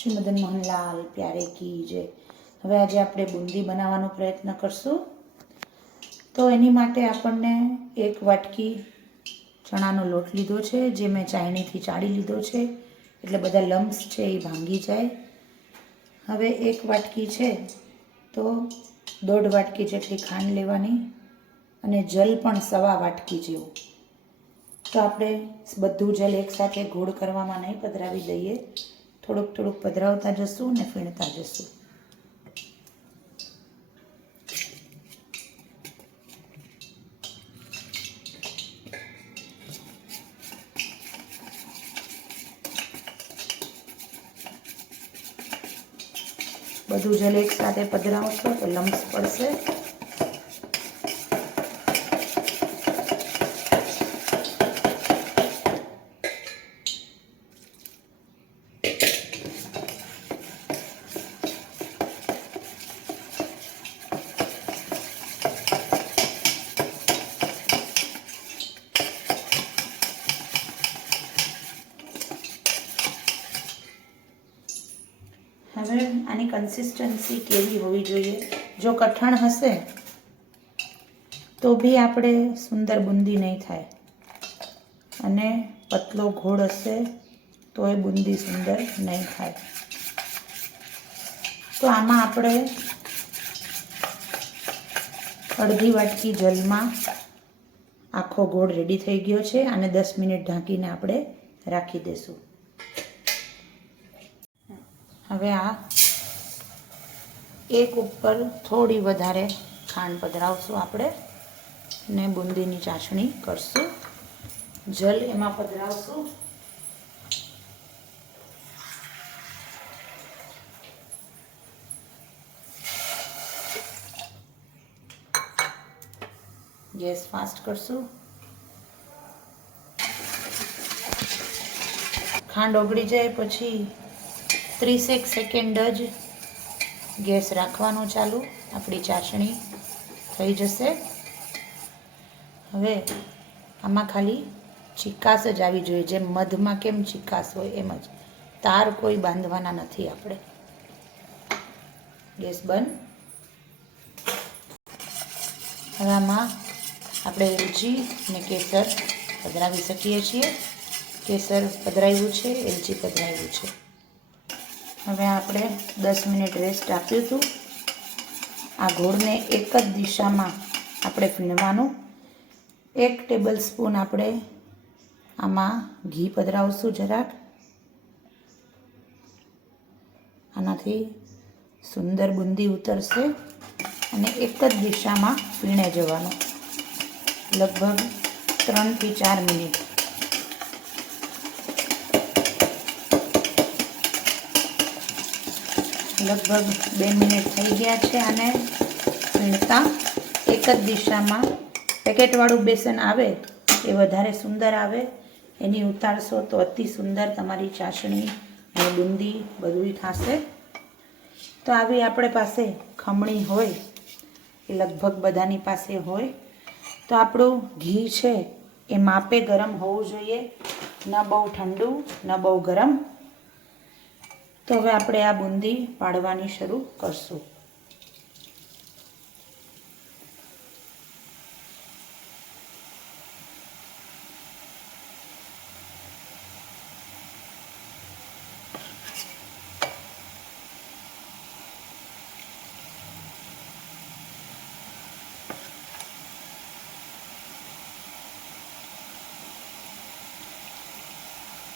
શ્રી મદન મોહનલાલ પ્યારે કી જય। હવે આજે આપણે બુંદી બનાવવાનો પ્રયત્ન કરશું। તો એની માટે આપણને 1 વાટકી ચણાનો લોટ લીધો છે, જે મેં ચાળણીથી ચાળી લીધો છે, એટલે બધા લમ્સ છે એ ભાંગી જાય। હવે 1 વાટકી છે તો 1.5 વાટકી જેટલી ખાંડ લેવાની અને જલ પણ 1.25 વાટકી જેવું। તો આપણે બધું જલ એકસાથે ગોળ કરવામાં નહીં પધરાવી દઈએ, થોડુંક થોડુંક પધરાવતા જશું ને ફીણતા જશું। બધું જલ એકસાથે પધરાવશો તો લમ્સ પડશે। હવે આની કન્સિસ્ટન્સી કેવી હોવી જોઈએ? જો કઠણ હશે તો બી આપણે સુંદર બુંદી નહીં થાય, અને પતલો ઘોળ હશે તો એ બુંદી સુંદર નહીં થાય। તો આમાં આપણે 1/2 વાટકી જલમાં આખો ગોળ રેડી થઈ ગયો છે। આને 10 મિનિટ ઢાંકીને આપણે રાખી દઈશું। હવે આ એક ઉપર થોડી વધારે ખાંડ પધરાવશું આપણે, ને બુંદીની ચાસણી કરશું। જલ એમાં પધરાવશું। ગેસ ફાસ્ટ કરશું। ખાંડ ઓગળી જાય પછી 30 સેકન્ડ જ ગેસ રાખવાનો ચાલુ, આપણી ચાસણી થઈ જશે। હવે આમાં ખાલી ચીકાશ જ આવી જોઈએ, જેમ મધમાં કેમ ચીકાશ હોય એમ જ, તાર કોઈ બાંધવાના નથી આપણે। ગેસ બંધ। હવે આમાં આપણે એલચી અને કેસર પધરાવી શકીએ છીએ। કેસર પધરાવ્યું છે, એલચી પધરાવ્યું છે। હવે આપણે 10 મિનિટ રેસ્ટ આપ્યું હતું। આ ગોળને એક જ દિશામાં આપણે ફીણવાનું। 1 ટેબલ સ્પૂન આપણે આમાં ઘી પધરાવશું જરાક, આનાથી સુંદર બુંદી ઉતરશે। અને એક જ દિશામાં ફીણે જવાનું, લગભગ 3 થી 4 મિનિટ। લગભગ 2 મિનિટ થઈ ગયા છે આને ફીણતા। એક જ દિશામાં પેકેટવાળું બેસન આવે એ વધારે સુંદર આવે, એની ઉતારશો તો અતિ સુંદર તમારી ચાસણી અને બુંદી બધું થશે। તો આવી આપણે પાસે ખમણી હોય, એ લગભગ બધાની પાસે હોય, તો આપણું ઘી છે એ માપે ગરમ હોવું જોઈએ, ન બહુ ઠંડુ ન બહુ ગરમ। તો હવે આપણે આ બુંદી પાડવાની શરૂ કરશું।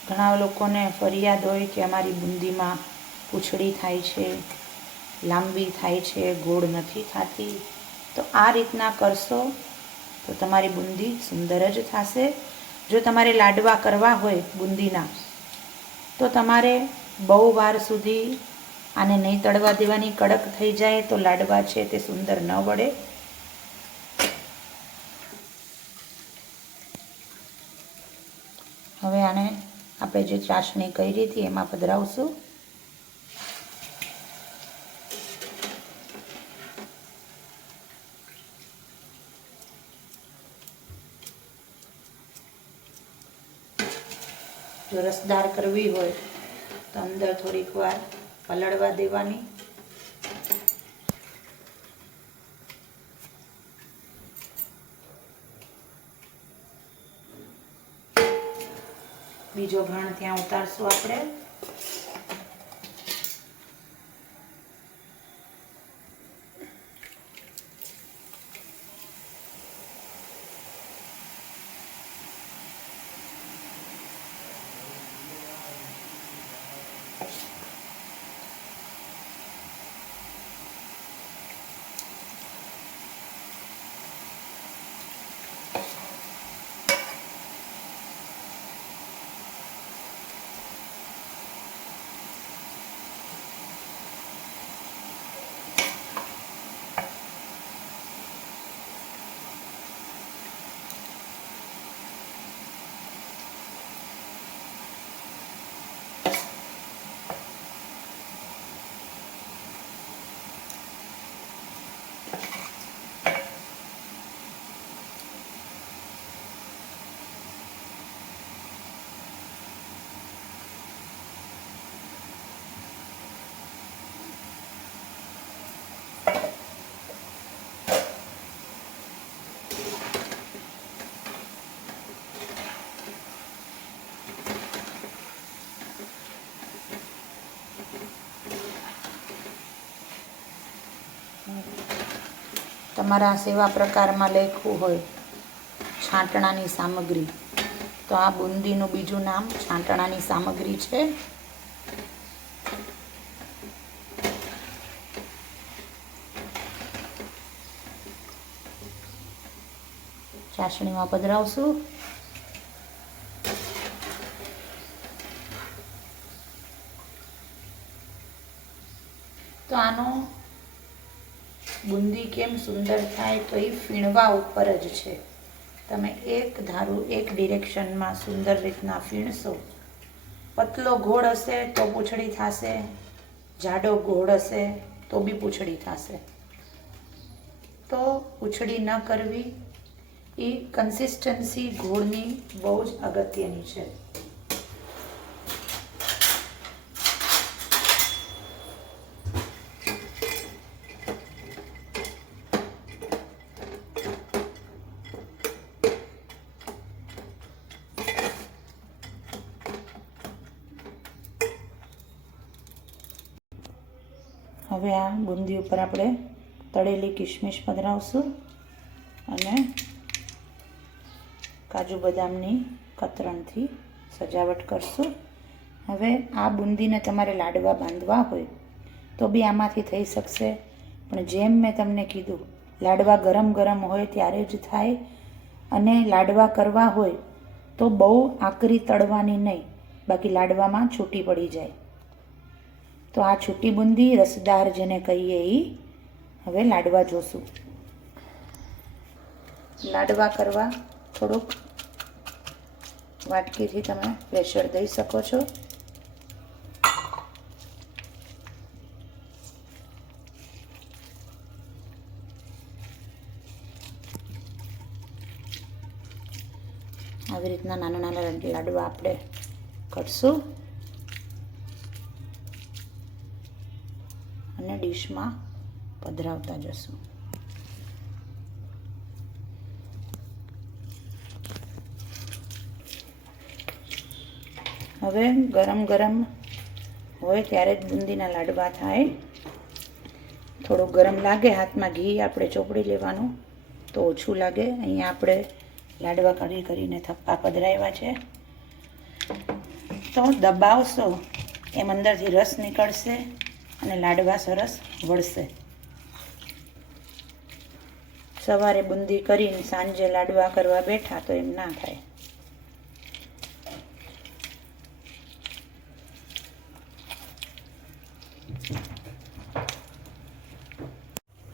ઘણા લોકોને ફરિયાદ હોય કે અમારી બુંદીમાં પૂંછડી થાય છે, લાંબી થાય છે, ગોળ નથી થતી। તો આ રીતના કરશો તો તમારી બુંદી સુંદર જ થશે। જો તમારે લાડવા કરવા હોય બુંદીના, તો તમારે બહુ વાર સુધી આને નહીં તળવા દેવાની, કડક થઈ જાય તો લાડવા છે તે સુંદર ન વળે। હવે આને આપણે જે ચાસણી કરી હતી એમાં પધરાવશું। જો રસદાર કરવી હોય તો અંદર થોડીક વાર પલળવા દેવાની. બીજો ઘાણ ત્યાં ઉતારશું આપણે. તમારા સેવા પ્રકારમાં લખ્યું હોય છાંટણાની સામગ્રી, તો આ બુંદીનું બીજું નામ છાંટણાની સામગ્રી છે. ચાસણીમાં પધરાવશું. તો આનો બુંદી કેમ સુંદર થાય તો એ ફીણવા ઉપર જ છે. તમે એક ધારું એક ડિરેક્શનમાં સુંદર રીતના ફીણશો. પતલો ગોળ હશે તો પૂંછડી થશે, જાડો ગોળ હશે તો બી પૂંછડી થશે. તો પૂંછડી ન કરવી એ કન્સિસ્ટન્સી ગોળની બહુ જ અગત્યની છે. હવે આ બુંદી ઉપર આપણે તળેલી કિશમિશ પધરાવશું અને કાજુ બદામની કતરણથી સજાવટ કરશું. હવે આ બુંદીને તમારે લાડવા બાંધવા હોય તો બી આમાંથી થઈ શકશે, પણ જેમ મેં તમને કીધું લાડવા ગરમ ગરમ હોય ત્યારે જ થાય, અને લાડવા કરવા હોય તો બહુ આકરી તળવાની નહીં, બાકી લાડવામાં છૂટી પડી જાય. તો આ છૂટી બુંદી રસદાર જેને કહીએ એ હવે લાડવા જોશું. લાડવા કરવા થોડુંક વાટકીથી તમે પ્રેશર દઈ શકો છો. આવી રીતના નાના નાના લાડવા આપણે કરશું અને ડીશમાં પધરાવતા જશું. હવે ગરમ ગરમ હોય ત્યારે જ બુંદીના લાડવા થાય. થોડું ગરમ લાગે હાથમાં ઘી આપણે ચોપડી લેવાનું તો ઓછું લાગે. અહીંયા આપણે લાડવા કરીને થપ્પા પધરાવ્યા છે. તો દબાવશો એમ અંદરથી રસ નીકળશે અને લાડવા સરસ વળશે. સવારે બુંદી કરીને સાંજે લાડવા કરવા બેઠા તો એમ ના થાય.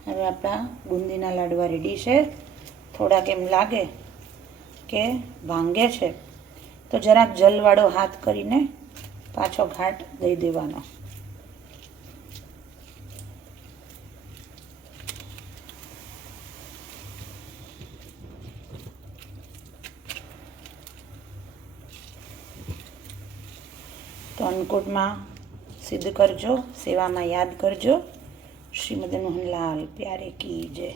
હવે આપણા બુંદીના લાડવા રેડી છે. થોડાક એમ લાગે કે ભાંગે છે તો જરાક જલવાળો હાથ કરીને પાછો ઘાટ દઈ દેવાનો. તો અન્નકૂટમાં સિદ્ધ કરજો, સેવામાં યાદ કરજો. શ્રી મદન મોહનલાલ પ્યારે કી જય.